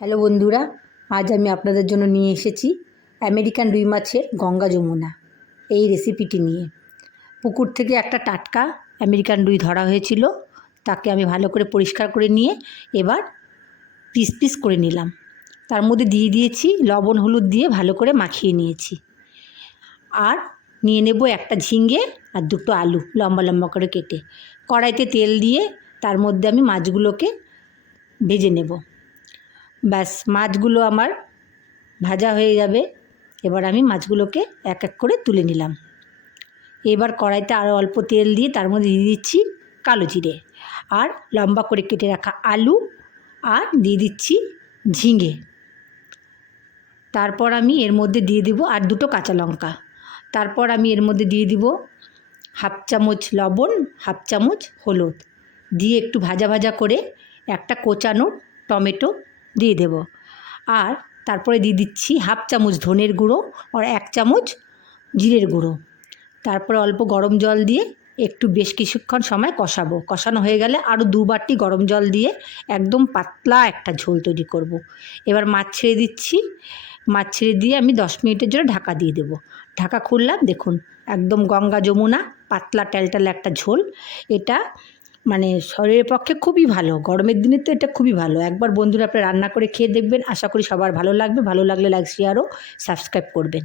Hello বন্ধুরা, আজ আমি আপনাদের জন্য নিয়ে এসেছি আমেরিকান রুই মাছের গঙ্গা যমুনা এই রেসিপিটি নিয়ে। পুকুর থেকে একটা টাটকা আমেরিকান রুই ধরা হয়েছিল, তাকে আমি ভালো করে পরিষ্কার করে নিয়ে এবার পিস পিস করে নিলাম। তার মধ্যে দিয়ে দিয়েছি লবণ হলুদ দিয়ে ভালো করে মাখিয়ে নিয়েছি। আর নিয়ে নেব একটা ঝিঙে আর দুটো আলু লম্বা লম্বা করে কেটে। কড়াইতে তেল দিয়ে তার মধ্যে আমি মাছগুলোকে ভেজে নেব। ব্যাস, মাছগুলো আমার ভাজা হয়ে যাবে। এবার আমি মাছগুলোকে এক এক করে তুলে নিলাম। এবার কড়াইতে আরও অল্প তেল দিয়ে তার মধ্যে দিয়ে দিচ্ছি কালো জিরে আর লম্বা করে কেটে রাখা আলু আর দিয়ে দিচ্ছি ঝিঙে। তারপর আমি এর মধ্যে দিয়ে দিব আর দুটো কাঁচা লঙ্কা। তারপর আমি এর মধ্যে দিয়ে দিব হাফ চামচ লবণ, হাফ চামচ হলুদ দিয়ে একটু ভাজা ভাজা করে একটা কোচানো টমেটো দিয়ে দেব। আর তারপরে দিয়ে দিচ্ছি হাফ চামচ ধনের গুঁড়ো আর এক চামচ জিরের গুঁড়ো। তারপরে অল্প গরম জল দিয়ে একটু বেশ কিছুক্ষণ সময় কষাবো। কষানো হয়ে গেলে আরও 2 বাটি গরম জল দিয়ে একদম পাতলা একটা ঝোল তৈরি করব। এবার মাছ ছেড়ে দিচ্ছি। মাছ ছেড়ে দিয়ে আমি 10 মিনিটের জন্য ঢাকা দিয়ে দেবো। ঢাকা খুললাম, দেখুন একদম গঙ্গা যমুনা পাতলা ট্যালটালে একটা ঝোল। এটা মানে শরীরের পক্ষে খুবই ভালো, গরমের দিনে তো এটা খুবই ভালো। একবার বন্ধুরা আপনি রান্না করে খেয়ে দেখবেন, আশা করি সবার ভালো লাগবে। ভালো লাগলে লাইক, শেয়ার ও সাবস্ক্রাইব করবেন।